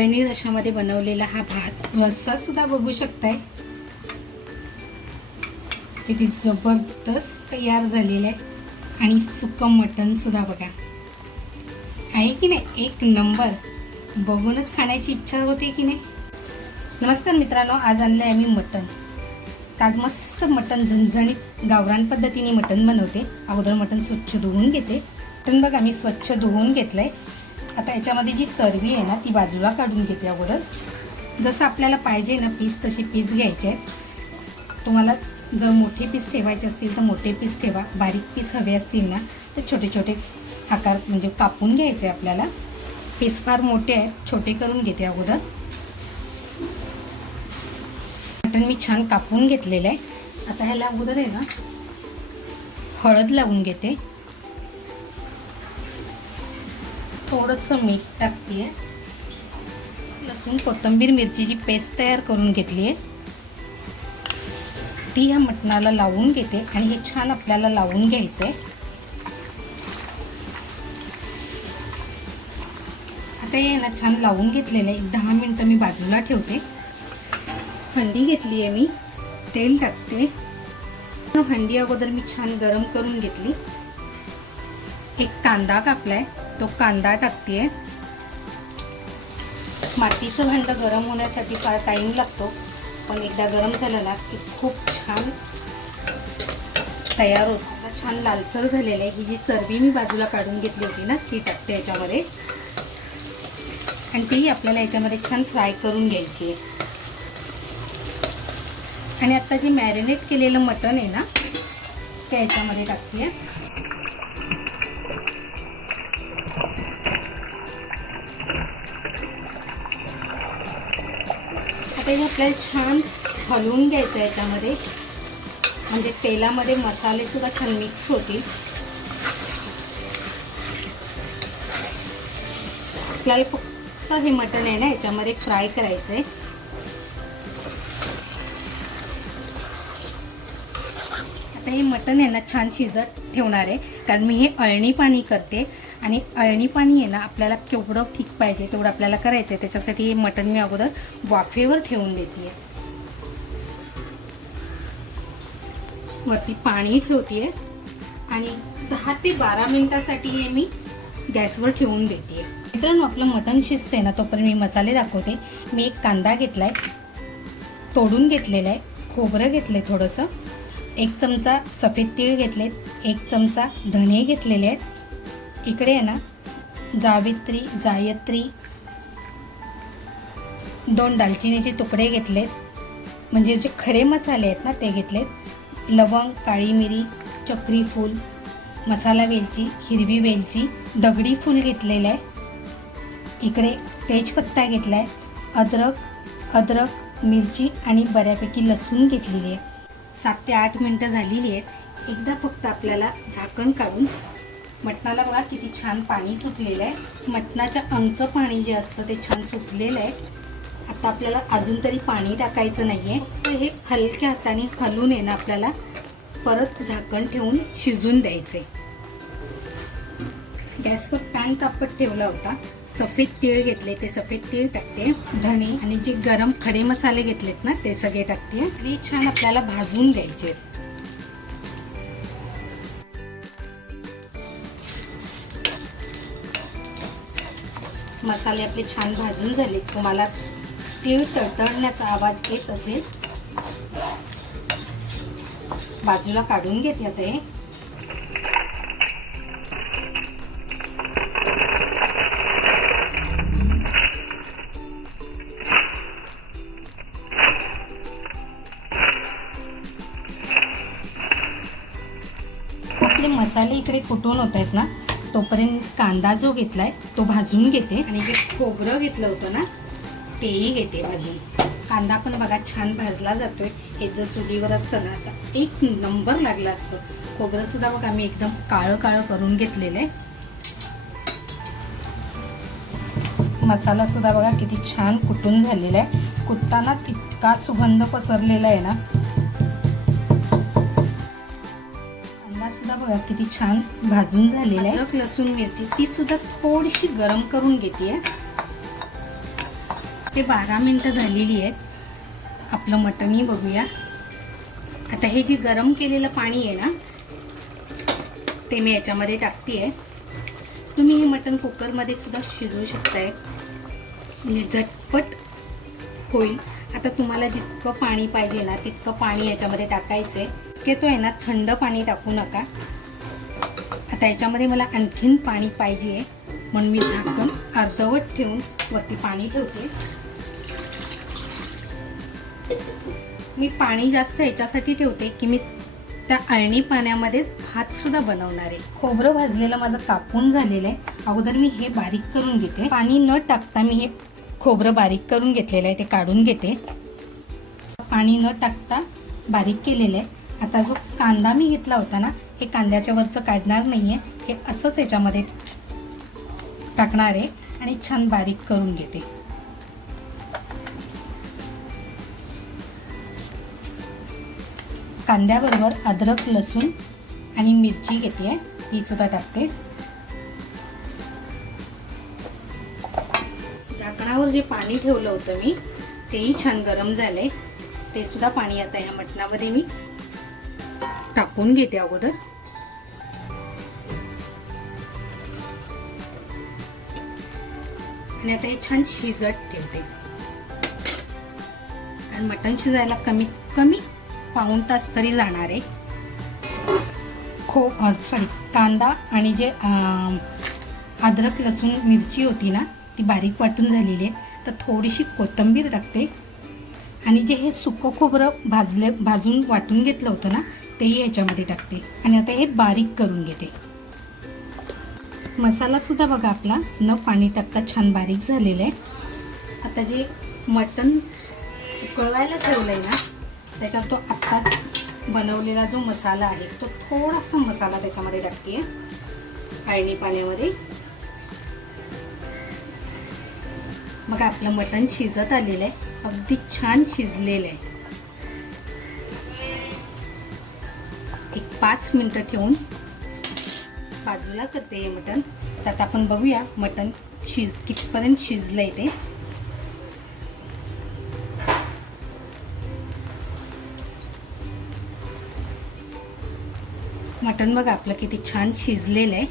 पनीर रशामध्ये बनवलेला हा भात रस्सा सुद्धा बघू शकताय. किती जबरदस्त तयार झालेला आहे. आणि सुकं मटण सुद्धा बघा. आहे की नाही? एक नंबर. बघूनच खाण्याची इच्छा होते की नाही? नमस्कार मित्रांनो आज आणलं आहे आम्ही मटण. आज मस्त मटण झणझणीत गावरान पद्धतीने मटण बनवते. अगोदर मटण स्वच्छ धुवून घेते. मटण बघा मी स्वच्छ धुवून घेतलं आहे आता याच्यामध्ये जी चरबी आहे ना ती बाजूला काढून घेते अगोदर. जसं आपल्याला पाहिजे ना पीस तसे पीस घ्यायचे आहेत. तुम्हाला जर मोठे पीस ठेवायचे असतील तर मोठे पीस ठेवा. बारीक पीस हवे असतील ना तर छोटे छोटे आकार म्हणजे कापून घ्यायचे आपल्याला. पीस फार मोठे आहेत छोटे करून घेते अगोदर. मटण मी छान कापून घेतलेलं आहे. आता ह्याला अगोदर आहे ना हळद लावून घेते. थोडंसं मीठ टाकते. लसूण कोथिंबीर मिरचीची पेस्ट तयार करून घेतली आहे. ती ह्या मटणाला लावून घेते आणि हे छान आपल्याला लावून घ्यायचं आहे आता हे ना छान लावून घेतलेलं आहे. एक दहा मिनटं मी बाजूला ठेवते. हंडी घेतली आहे मी. तेल टाकते. हंडी अगोदर मी छान गरम करून घेतली. एक कांदा कापलाय. तो कांदा टाकते मातीचं भांडं गरम होण्यासाठी फार टाईम लागतो. पण एकदा गरम झालं ना की खूप छान तयार होतं. आता छान लालसर झालेलं आहे. ही जी चरबी मी बाजूला काढून घेतली होती ना ती टाकते याच्यामध्ये. आणि तीही आपल्याला याच्यामध्ये छान फ्राय करून घ्यायची आहे. आणि आत्ता जे मॅरिनेट केलेलं मटण आहे ना ते याच्यामध्ये टाकते आता हे आपल्याला छान हलवून घ्यायचं याच्यामध्ये. म्हणजे तेलामध्ये मसाले सुद्धा छान मिक्स होतील. आपल्याला फक्त हे मटण आहे ना याच्यामध्ये फ्राय करायचं आहे आता हे मटण आहे ना छान शिजत ठेवणार आहे. कारण मी हे अळणी पाणी करते. आणि अळणी पाणी आहे ना आपल्याला केवढं ठीक पाहिजे तेवढं आपल्याला करायचं आहे. त्याच्यासाठी हे मटण मी अगोदर वाफेवर ठेवून देते वरती पाणी ठेवते आणि दहा ते बारा मिनिटासाठी हे मी गॅसवर ठेवून देते मित्रांनो आपलं मटण शिजते ना तोपर्यंत मी मसाले दाखवते. मी एक कांदा घेतला आहे तोडून घेतलेला आहे खोबरं घेतलं आहे थोडंसं. एक चमचा सफेद तीळ घेतलेत एक चमचा धणे घेतलेले आहेत. इकडे आहे ना जावित्री जायत्री दोन दालचिनीचे तुकडे घेतलेत. म्हणजे जे खडे मसाले आहेत ना ते घेतलेत. लवंग काळी मिरी चक्री फूल मसाला वेलची हिरवी वेलची दगडी फूल घेतलेलं आहे. इकडे तेजपत्ता घेतला आहे अद्रक अद्रक मिरची आणि बऱ्यापैकी लसूण घेतलेली आहे. सात ते आठ मिनटं झालेली आहेत. एकदा फक्त आपल्याला झाकण काढून मटणाला बघा किती छान पाणी सुटलेलं आहे. मटणाच्या अंगचं पाणी जे असतं ते छान सुटलेलं आहे. आता आपल्याला अजून तरी पाणी टाकायचं नाही आहे तर हे हलक्या हाताने हलून येणं आपल्याला परत झाकण ठेवून शिजून द्यायचे गॅसवर पॅन तापत ठेवला होता. सफेद तीळ घेतले ते सफेद तीळ टाकते. धणे आणि जे गरम खडे मसाले घेतलेत ना ते सगळे टाकते. आणि छान आपल्याला भाजून द्यायचे मसाले आपले छान भाजून झाले. तुम्हाला तीळ तडतडण्याचा आवाज येत असेल. बाजूला काढून घेते आता हे. आपले मसाले इकडे कुठून होत आहेत ना. तोपर्यंत कांदा जो घेतलाय तो भाजून घेते. आणि जे खोबरं घेतलं होतं ना तेही घेते भाजून. कांदा पण बघा छान भाजला जातोय. हे जर चुलीवर असतं ना तर एक नंबर लागला असतं. खोबरं सुद्धा बघा मी एकदम काळं काळं करून घेतलेलं आहे. मसाला सुद्धा बघा किती छान कुटून झालेला आहे. कुटतानाच इतका सुगंध पसरलेला आहे ना बघा किती छान भाजून झालेला आहे. लसूण मिरची ती सुद्धा थोडीशी गरम करून घेते ते बारा मिनटं झालेली आहेत. आपलं मटणही बघूया. आता हे जे गरम केलेलं पाणी आहे ना ते मी याच्यामध्ये टाकते आहे तुम्ही हे मटण कुकरमध्ये सुद्धा शिजवू शकताय. म्हणजे झटपट होईल. आता तुम्हाला जितकं पाणी पाहिजे ना तितकं पाणी याच्यामध्ये टाकायचं आहे शक्यतो आहे ना थंड पाणी टाकू नका. आता याच्यामध्ये मला आणखीन पाणी पाहिजे आहे. म्हणून मी झाकण अर्धवट ठेवून वरती पाणी ठेवते. मी पाणी जास्त याच्यासाठी ठेवते की मी त्या अळणी पाण्यामध्येच भात सुद्धा बनवणार आहे. खोबरं भाजलेलं माझं कापून झालेलं आहे. अगोदर मी हे बारीक करून घेते. पाणी न टाकता मी हे खोबरं बारीक करून घेतलेलं आहे ते काढून घेते. पाणी न टाकता बारीक केलेलं आहे. आता जो कांदा मी घेतला होता ना हे कांद्याच्या वरचं काढणार नाही आहे हे असंच याच्यामध्ये टाकणार आहे आणि छान बारीक करून घेते. कांद्याबरोबर अद्रक लसूण आणि मिरची घेते. ही सुद्धा टाकते. झाकणावर जे पाणी ठेवलं होतं मी तेही छान गरम झालंय. ते सुद्धा पाणी आता या मटणामध्ये मी टाकून घेते अगोदर. आणि आता हे छान शिजत ठेवते. आणि मटण शिजायला कमीत कमी पाऊण तास तरी जाणार आहे. खो सॉरी कांदा आणि जे अद्रक लसूण मिरची होती ना ती बारीक वाटून झालेली आहे. तर थोडीशी कोथिंबीर टाकते. आणि जे हे सुकं खोबरं भाजले भाजून वाटून घेतलं होतं ना तेही याच्यामध्ये टाकते. आणि आता हे बारीक करून घेते. मसालासुद्धा बघा आपला न पाणी टाकता छान बारीक झालेलं आहे. आता जे मटण उकळवायला ठेवलं आहे ना त्याच्यात तो आत्ता बनवलेला जो मसाला आहे तो थोडासा मसाला त्याच्यामध्ये टाकते. अळणी पाण्यामध्ये. बघा आपलं मटण शिजत आलेलं आहे. अगदी छान शिजलेलं आहे. पाच मिनटं ठेवून बाजूला करते हे मटण. त्यात आपण बघूया मटण शिज कितपर्यंत शिजलं आहे ते. मटण बघा आपलं किती छान शिजलेलं आहे.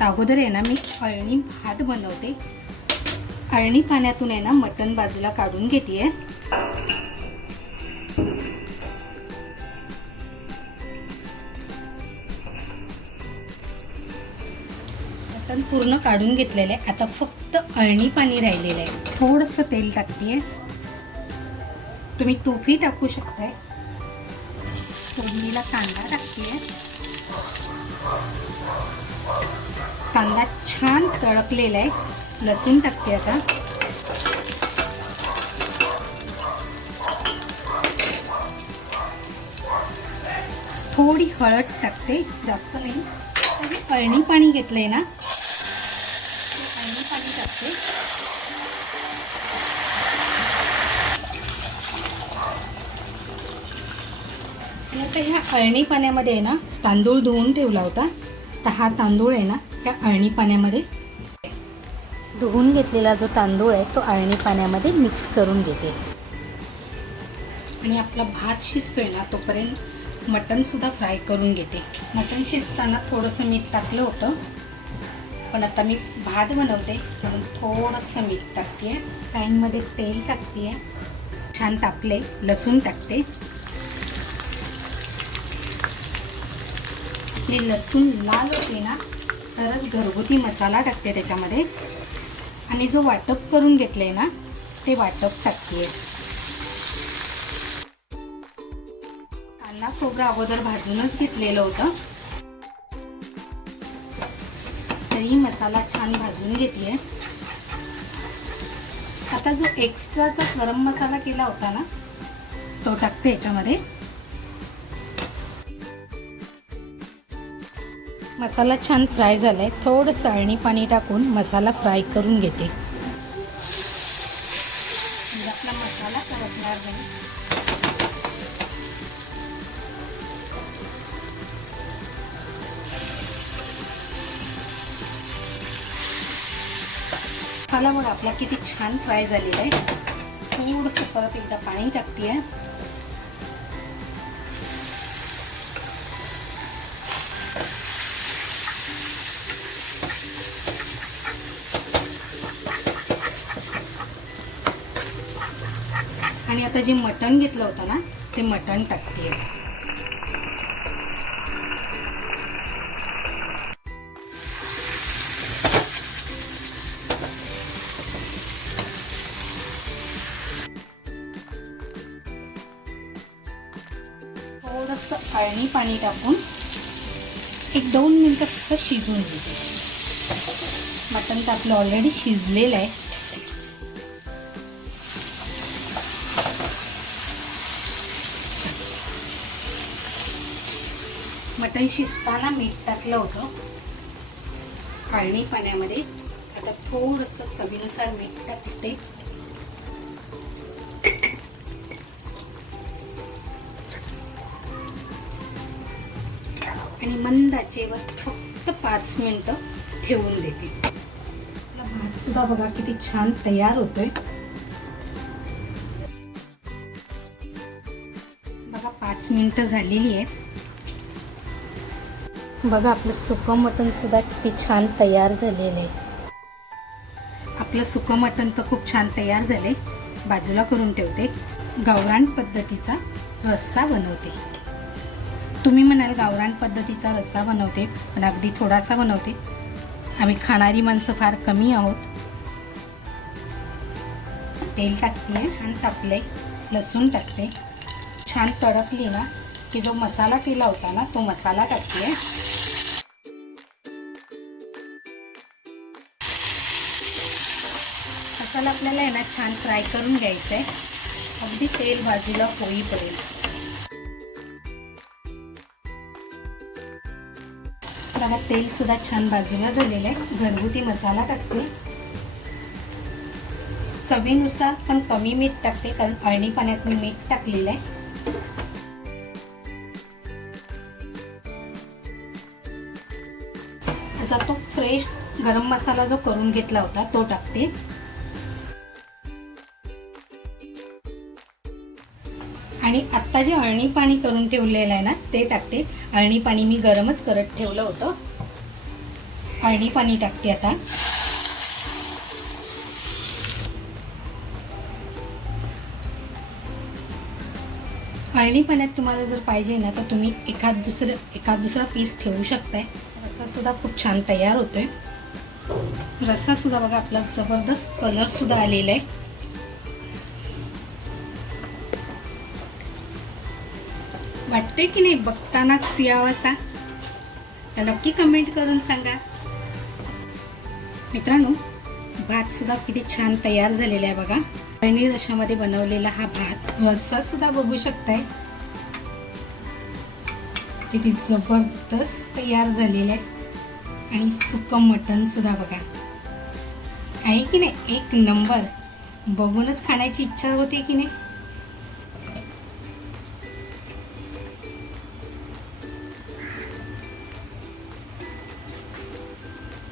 तर अगोदर आहे ना मी अळणी भात बनवते. अळणी पाण्यातून आहे ना मटण बाजूला काढून घेते पूर्ण काढून घेतलेलं आहे आता फक्त अळणी पाणी राहिलेलं आहे. थोडंसं तेल टाकते तुम्ही तूपही टाकू शकताय. फोडणीला कांदा टाकते कांदा छान तळकलेला आहे. लसूण टाकते आता. थोडी हळद टाकते. जास्त नाही. अळणी पाणी घेतलंय ना ते अळणी पाणी टाकते आणि आता ह्या अळणी पाण्यामध्ये आहे ना तांदूळ धुवून ठेवला होता. तर हा तांदूळ आहे ना ह्या अळणी पाण्यामध्ये धुवून घेतलेला जो तांदूळ आहे तो अळणी पाण्यामध्ये मिक्स करून घेते. आणि आपला भात शिजतोय ना तोपर्यंत मटनसुद्धा फ्राय करून घेते. मटन शिजताना थोडंसं मीठ टाकलं होतं. पण आता मी भात बनवते म्हणून थोडंसं मीठ टाकते. पॅनमध्ये तेल टाकते. छान तापले लसूण टाकते. आपली लसूण लाल होते ना तरच घरगुती मसाला टाकते त्याच्यामध्ये. आणि जो वाटप करून घेतलंय ना ते वाटप टाकते. कांदा खोबरं अगोदर भाजूनच घेतलेलं होतं. तरी मसाला छान भाजून घेतले आता जो एक्स्ट्राचा गरम मसाला केला होता ना तो टाकते याच्यामध्ये. मसाला छान फ्राय झालाय. थोडं सळणी पाणी टाकून मसाला फ्राय करून घेते. म्हणजे आपला मसाला करपणार नाही. मसाला बघा आपला किती छान फ्राय झालेला आहे. थोडंसं परत एकदा पाणी टाकते. मी आता जे मटण घेतलं होतं ना ते मटण टाकते. थोडंसं अळणी पाणी टाकून एक दोन मिनटं फक्त शिजवून घेते. मटण तर आपलं ऑलरेडी शिजलेलं आहे. मटण शिजताना मीठ टाकलं होतं. अळणी पाण्यामध्ये. आता थोडंसं चवीनुसार मीठ टाकते. आणि मंद आचेवर फक्त पाच मिनटं ठेवून देते. भात सुद्धा बघा किती छान तयार होतोय. बघा पाच मिनिटं झालेली आहेत. बघा आपलं सुकं मटण सुद्धा किती छान तयार झालेलं आहे. आपलं सुकं मटण तर खूप छान तयार झाले बाजूला करून ठेवते. गावरान पद्धतीचा रस्सा बनवते. तुम्ही म्हणाल गावरान पद्धतीचा रस्सा बनवते पण अगदी थोडासा बनवते. आम्ही खाणारी माणसं फार कमी आहोत. तेल टाकते छान तापले लसूण टाकते. छान तडकली ना की जो मसाला केला होता ना तो मसाला टाकते. मसाला आपल्याला आहे ना छान फ्राय करून घ्यायचं आहे अगदी तेल बाजूला होईपर्यंत. बघा तेल सुद्धा छान बाजूला झालेलं आहे. घरगुती मसाला टाकते. चवीनुसार पण कमी मीठ टाकते कारण अळणी पाण्यात मी मीठ टाकलेलं आहे. त्याचा तो फ्रेश गरम मसाला जो करून घेतला होता तो टाकते. आणि आत्ता जे अळणी पाणी करून ठेवलेलं आहे ना ते टाकते. अळणी पाणी मी गरमच करत ठेवलं होतं. अळणी पाणी टाकते आता. अळणी पाण्यात तुम्हाला जर पाहिजे ना तर तुम्ही एखाद दुसरं एखाद दुसरा पीस ठेवू शकताय. रस्सा सुद्धा खूप छान तयार होतोय. रस्सा सुद्धा बघा आपला जबरदस्त कलर सुद्धा आलेला आहे. वाटतंय की नाही बघतानाच पियावासा तर नक्की कमेंट करून सांगा. मित्रांनो भात सुद्धा किती छान तयार झालेला आहे बघा. पनीर रशामध्ये बनवलेला हा भात रस्सा सुद्धा बघू शकताय. किती जबरदस्त तयार झालेला आहे आणि सुकं मटणसुद्धा बघा. आहे की नाही? एक नंबर. बघूनच खाण्याची इच्छा होते की नाही?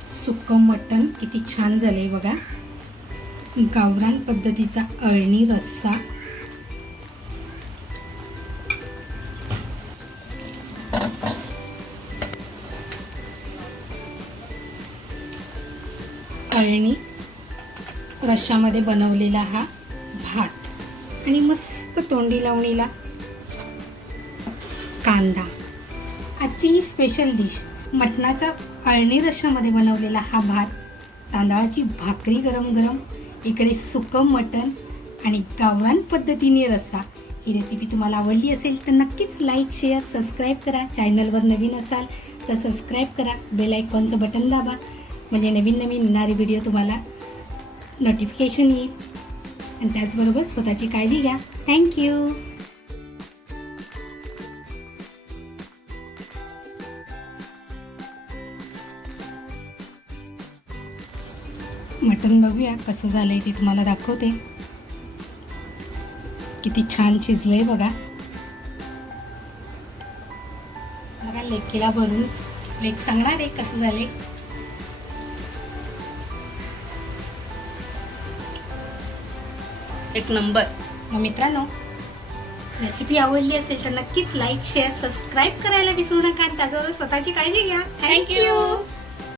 सुकं मटण किती छान झालं आहे बघा. गावरान पद्धतीचा अळणी रस्सा. अळणी रश्श्यामध्ये बनवलेला हा भात. आणि मस्त तोंडी लावणीला कांदा. आजची ही स्पेशल डिश मटणाच्या अळणी रश्शामध्ये बनवलेला हा भात तांदळाची भाकरी गरम गरम इकडे सुकं मटण आणि गावरान पद्धतीने रस्सा. ही रेसिपी तुम्हाला आवडली असेल तर नक्कीच लाईक शेअर सबस्क्राईब करा. चॅनलवर नवीन असाल तर सबस्क्राईब करा. बेल आयकॉनचं बटन दाबा. म्हणजे नवीन नवीन येणारे व्हिडिओ तुम्हाला नोटिफिकेशन येईल. आणि त्याचबरोबर स्वतःची काळजी घ्या. थँक्यू मटण बघूया कसं झालंय ते तुम्हाला दाखवते. किती छान शिजलंय बघा. बघा लेकीला भरून लेक सांगणार आहे कसं झाले एक नंबर. मग मित्रांनो रेसिपी आवडली असेल तर नक्कीच लाईक शेअर सबस्क्राईब करायला विसरू नका आणि त्याचबरोबर स्वतःची काळजी घ्या. थँक्यू